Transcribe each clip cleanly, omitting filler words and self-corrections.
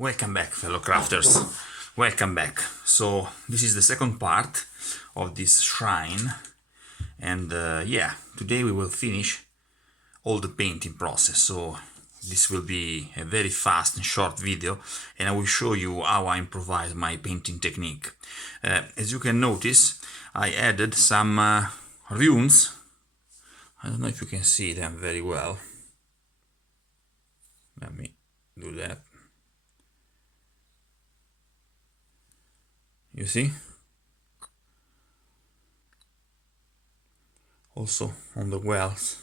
Welcome back, fellow crafters. Welcome back. So this is the second part of this shrine, and yeah, today we will finish all the painting process. So this will be a very fast and short video, and I will show you how I improvise my painting technique. As you can notice, I added some runes. I don't know if you can see them very well. Let me do that. You see? Also on the wells.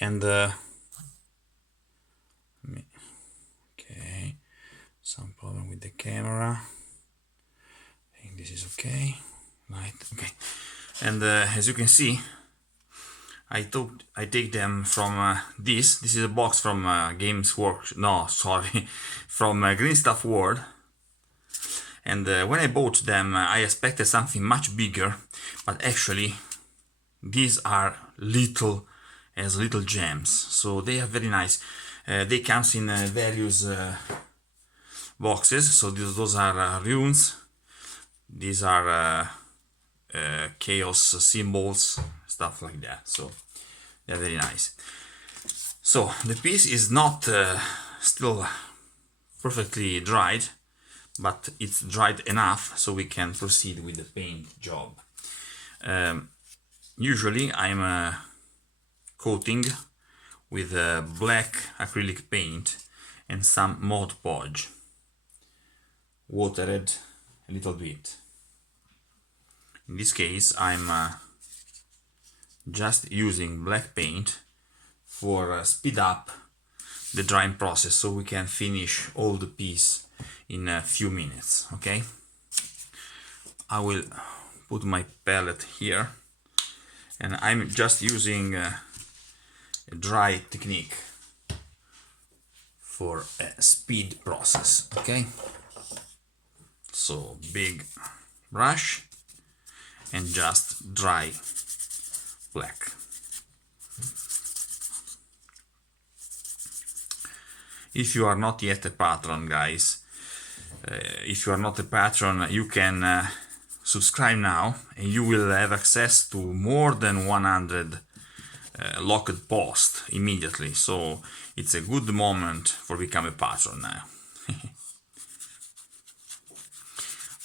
And okay, some problem with the camera. I think this is okay. Right, okay. And as you can see, I take them from this is a box from Games Workshop, no, sorry, from Green Stuff World. And when I bought them, I expected something much bigger, but actually these are little gems, so they are very nice. They comes in various boxes, so those are runes, these are chaos symbols, stuff like that, so they're very nice. So the piece is not still perfectly dried, but it's dried enough so we can proceed with the paint job. Usually I'm coating with black acrylic paint and some Mod Podge, watered a little bit. In this case I'm just using black paint for speed up the drying process, so we can finish all the piece in a few minutes. Okay, I will put my palette here, and I'm just using a dry technique for a speed process. Okay, so big brush and just dry black. If you are not yet a patron, guys, if you are not a patron, you can subscribe now, and you will have access to more than 100 locked posts immediately. So it's a good moment for become a patron now.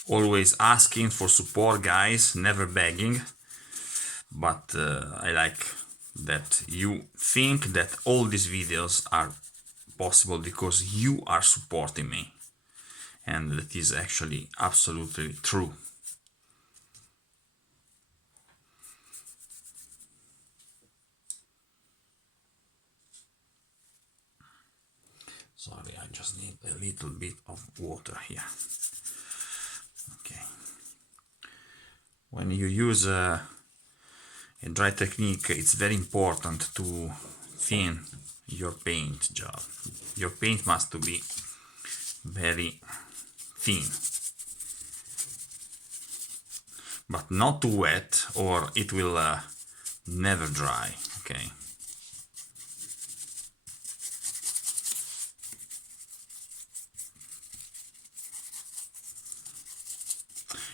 Always asking for support, guys, never begging. But I like that you think that all these videos are possible because you are supporting me, and that is actually absolutely true. Sorry, I just need a little bit of water here. Okay. When you use a dry technique, it's very important to thin your paint job. Your paint must be very thin, but not too wet, or it will never dry. Okay.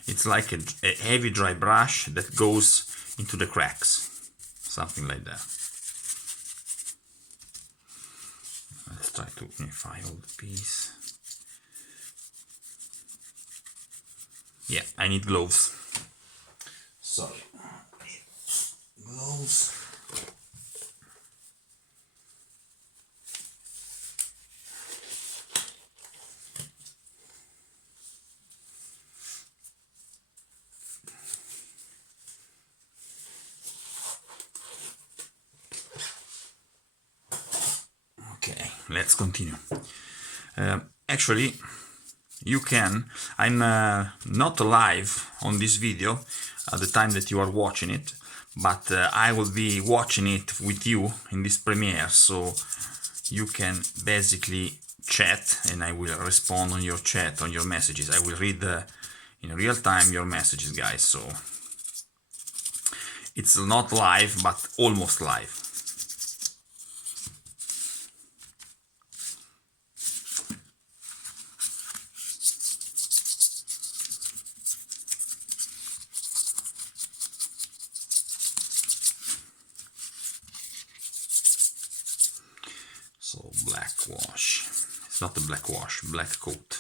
It's like a heavy dry brush that goes into the cracks, something like that. Let's try to unify all the piece. Yeah, I need gloves. Sorry, gloves. Okay, let's continue. Actually, you can, I'm not live on this video at the time that you are watching it, but I will be watching it with you in this premiere, so you can basically chat, and I will respond on your chat, on your messages. I will read in real time your messages, guys, so it's not live but almost live. black wash. It's not a black wash, black coat.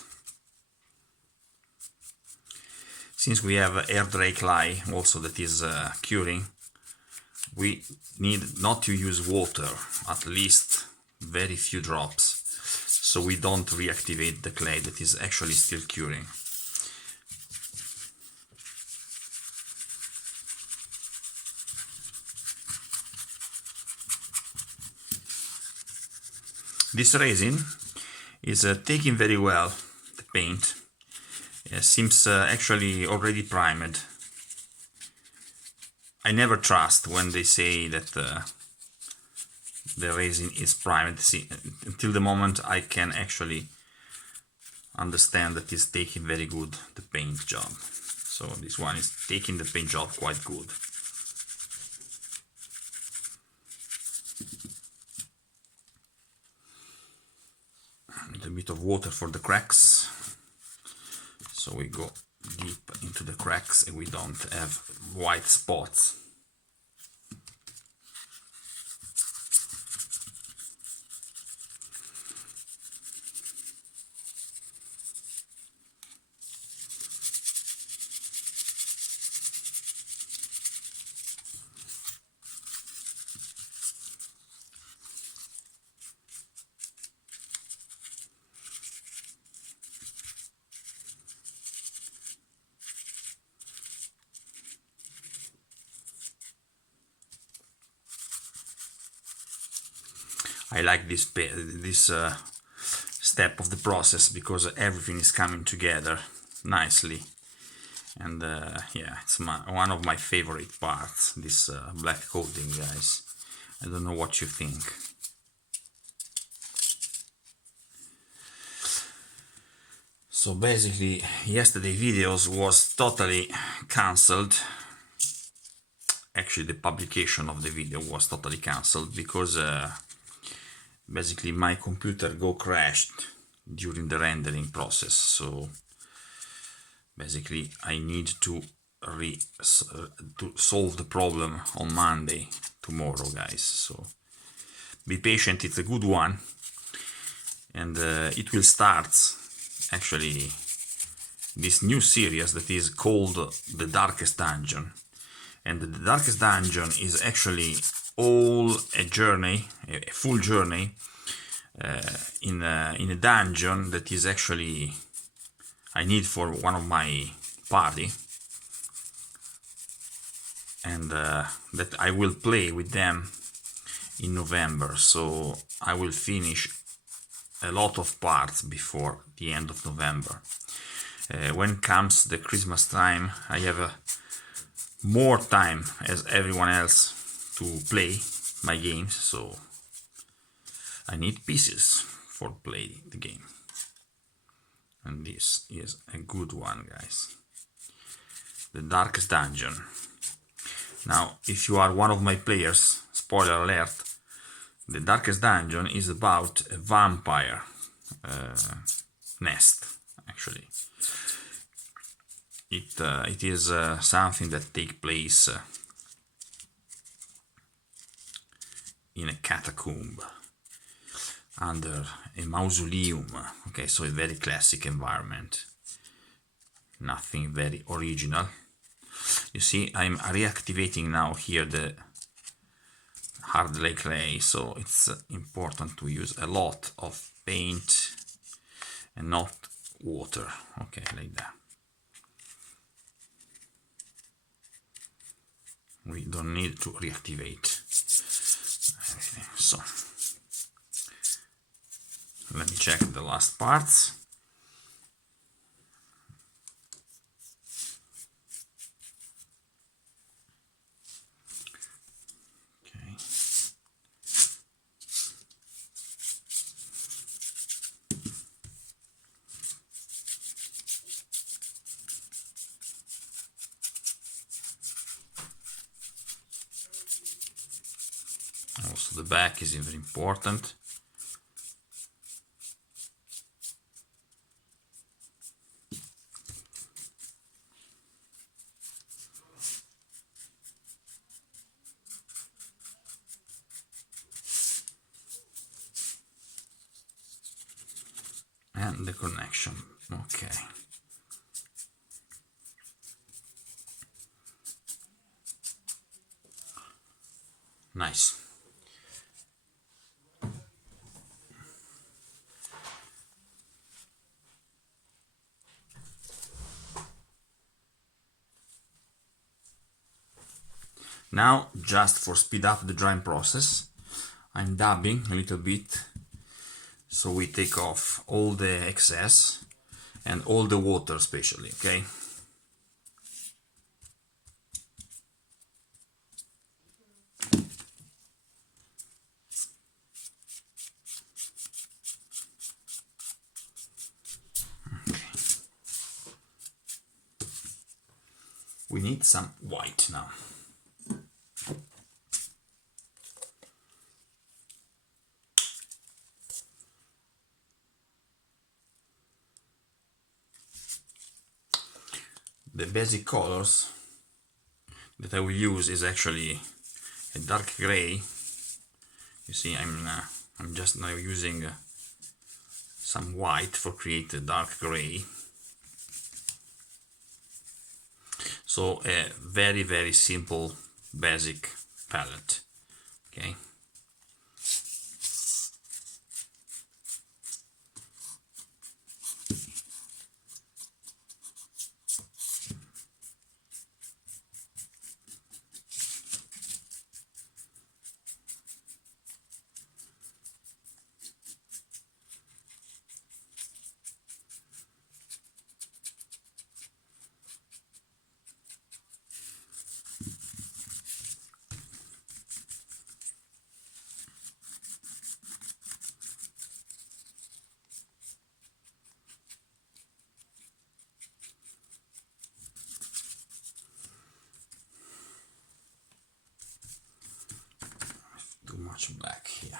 Since we have air dry clay also that is curing, we need not to use water, at least very few drops, so we don't reactivate the clay that is actually still curing. This resin is taking very well the paint. Seems actually already primed. I never trust when they say that the resin is primed. See, until the moment I can actually understand that it's taking very good the paint job. So this one is taking the paint job quite good. A little bit of water for the cracks, so we go deep into the cracks and we don't have white spots. I like this step of the process because everything is coming together nicely, and yeah, it's one of my favorite parts, this black coating, guys. I don't know what you think. So basically, yesterday videos was totally cancelled. Actually, the publication of the video was totally cancelled because basically my computer crashed during the rendering process. So basically I need to solve the problem on Monday, tomorrow, guys. So be patient, it's a good one, and it will start actually this new series that is called The Darkest Dungeon. And the Darkest Dungeon is actually all a journey, a full journey in a dungeon that is actually I need for one of my party, and that I will play with them in November. So I will finish a lot of parts before the end of November. When comes the Christmas time, I have more time as everyone else to play my games, so I need pieces for playing the game. And this is a good one, guys. The Darkest Dungeon. Now, if you are one of my players, spoiler alert, the Darkest Dungeon is about a vampire nest, actually. It is something that takes place in a catacomb under a mausoleum. Okay, so a very classic environment, nothing very original. You see, I'm reactivating now here the hard clay, so it's important to use a lot of paint and not water. Okay, like that. We don't need to reactivate everything. So let me check the last parts. Okay. Also, the back is very important. and the connection. Okay. Nice. Now, just for speed up the drying process, I'm dabbing a little bit so we take off all the excess and all the water especially, okay? We need some white now. The basic colors that I will use is actually a dark gray. You see, I'm just now using some white for create a dark gray. So a very, very simple basic palette, okay? Too much black here.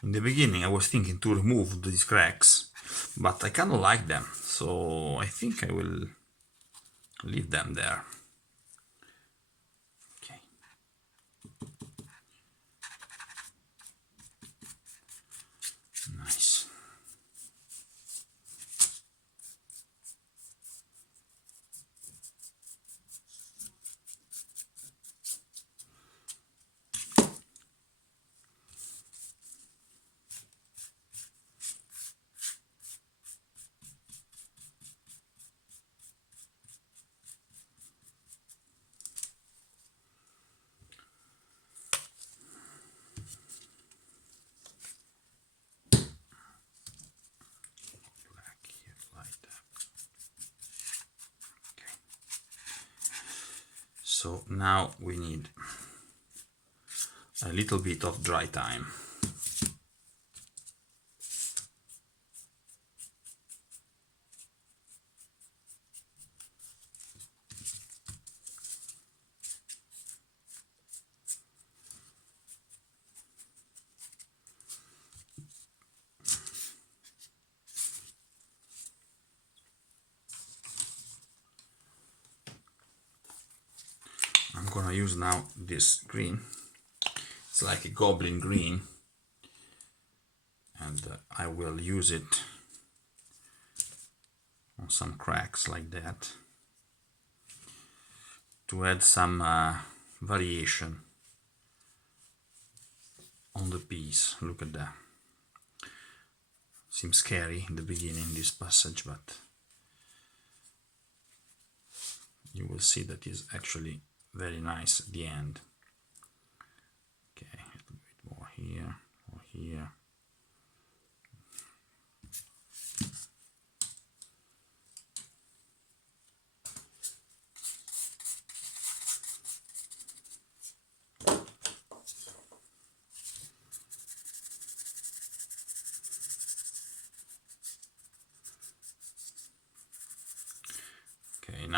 In the beginning I was thinking to remove these cracks, but I kind of like them, so I think I will leave them there. Okay. Nice. Black here, like that. Okay. So now we need a little bit of dry time. I'm gonna use now this green. It's like a goblin green, and I will use it on some cracks like that to add some variation on the piece. Look at that. Seems scary in the beginning, this passage, but you will see that is actually very nice at the end. Okay, a little bit more here, or here.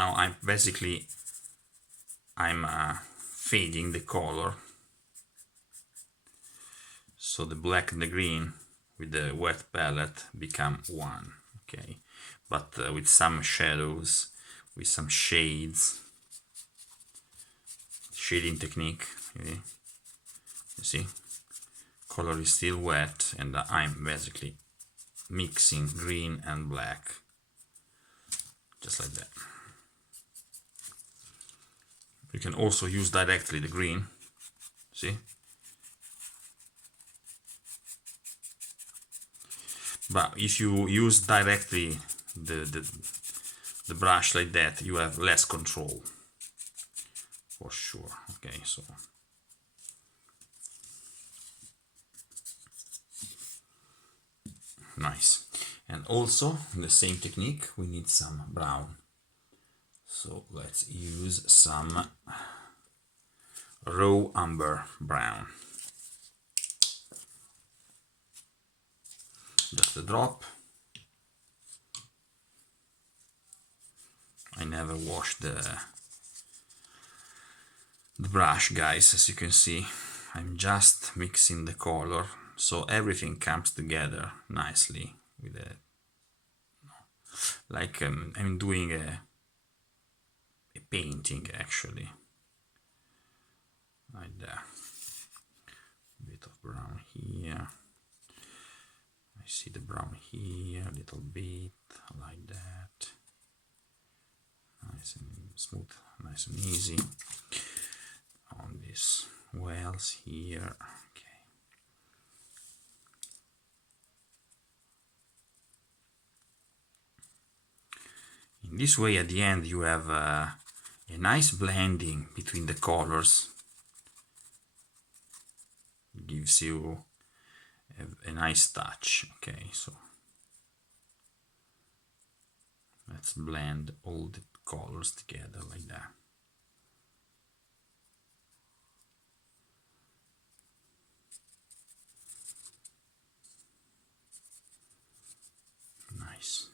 now I'm fading the color, so the black and the green with the wet palette become one. Okay, but with some shadows, with some shades, shading technique. Okay? You see, color is still wet, and I'm basically mixing green and black, just like that. You can also use directly the green, see? But if you use directly the brush like that, you have less control, for sure. Okay, so nice. And also, in the same technique, we need some brown. So let's use some raw umber brown. Just a drop. I never wash the brush, guys, as you can see. I'm just mixing the color, so everything comes together nicely with a, like I'm doing a painting actually, like that. A bit of brown here. I see the brown here, a little bit like that. Nice and smooth, nice and easy. On these wells here. Okay. In this way, at the end, you have a nice blending between the colors. It gives you a nice touch. Okay, so let's blend all the colors together like that. Nice.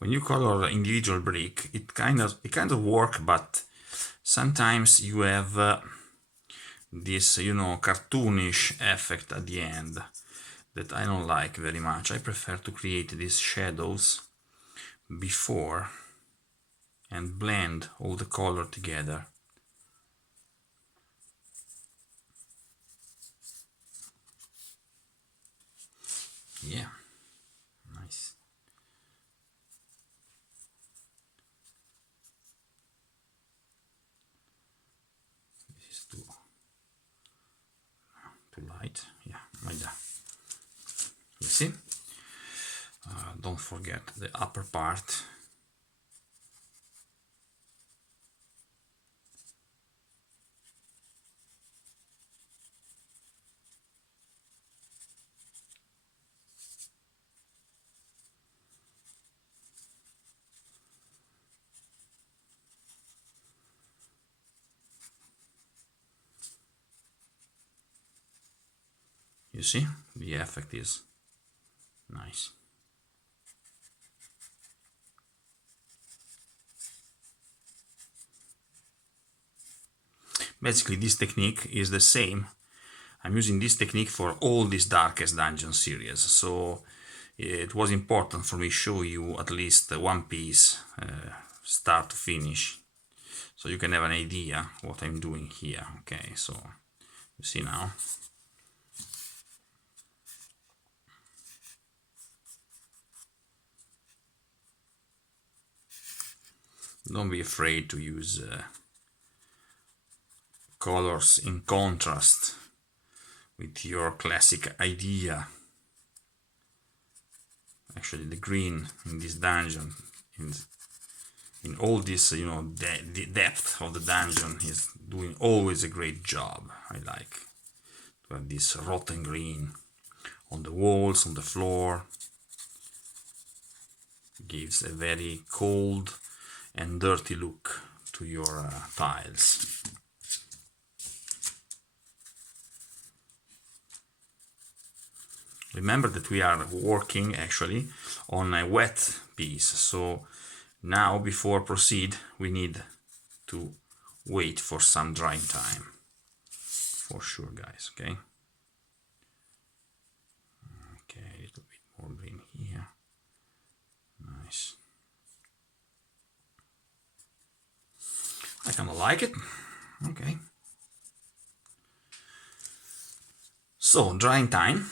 When you color individual brick, it kind of work, but sometimes you have this, you know, cartoonish effect at the end that I don't like very much. I prefer to create these shadows before and blend all the color together. Yeah, nice. This is too light. Yeah, like that. You see? Don't forget the upper part. You see? The effect is nice. Basically, this technique is the same. I'm using this technique for all this Darkest Dungeon series, so it was important for me to show you at least one piece, start to finish, so you can have an idea what I'm doing here. Okay, so you see now. Don't be afraid to use colors in contrast with your classic idea. Actually, the green in this dungeon, in all this, you know, the depth of the dungeon is doing always a great job. I like to have this rotten green on the walls, on the floor. Gives a very cold and dirty look to your tiles. Remember that we are working actually on a wet piece, so now before proceed we need to wait for some drying time, for sure, guys. Okay, a little bit more green here. Nice. I kind of like it. Okay. So drying time.